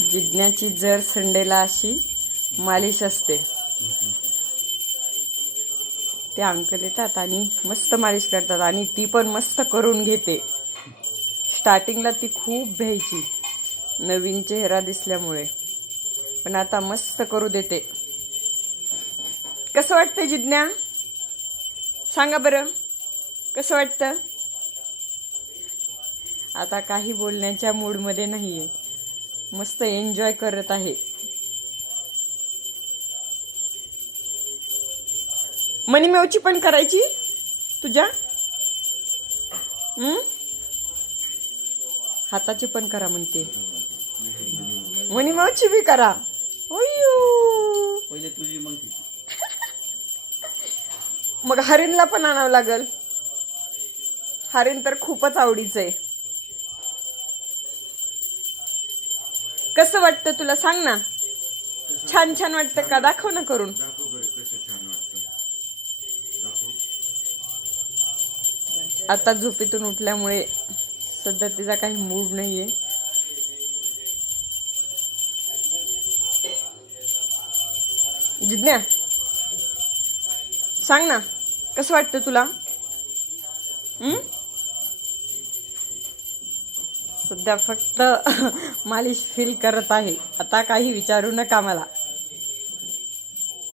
जिज्ञाची जर संडेला अशी मालिश असते. ते अंकल येतात आणि मस्त मालिश करतात आणि ती पण मस्त करून घेते. स्टार्टिंगला ती खूप भ्यायची नवीन चेहरा दिसल्यामुळे, पण आता मस्त करू देते. कसं वाटतं जिज्ञा? सांगा बरं, कसं वाटतं? आता काही बोलण्याच्या मूडमध्ये नाहीये, मस्त एन्जॉय करत आहे. मनीमेवची पण करायची तुझ्या? हाताची पण करा म्हणते. मनीमेवची बी करा. पहिले तुझी मग तिची. मग हरिणला पण आणावं लागल. हरिण तर खूपच आवडीचं आहे. कसं वाटतं तुला, सांग ना. छान छान वाटतं का? दाखव ना करून. आता झोपेतून उठल्यामुळे सध्या तिचा काही मूड नाहीये. जिज्ञा सांग ना, कसं वाटतं तुला? सध्या फक्त मालिश फील करत आहे. आता काही विचारू नका मला.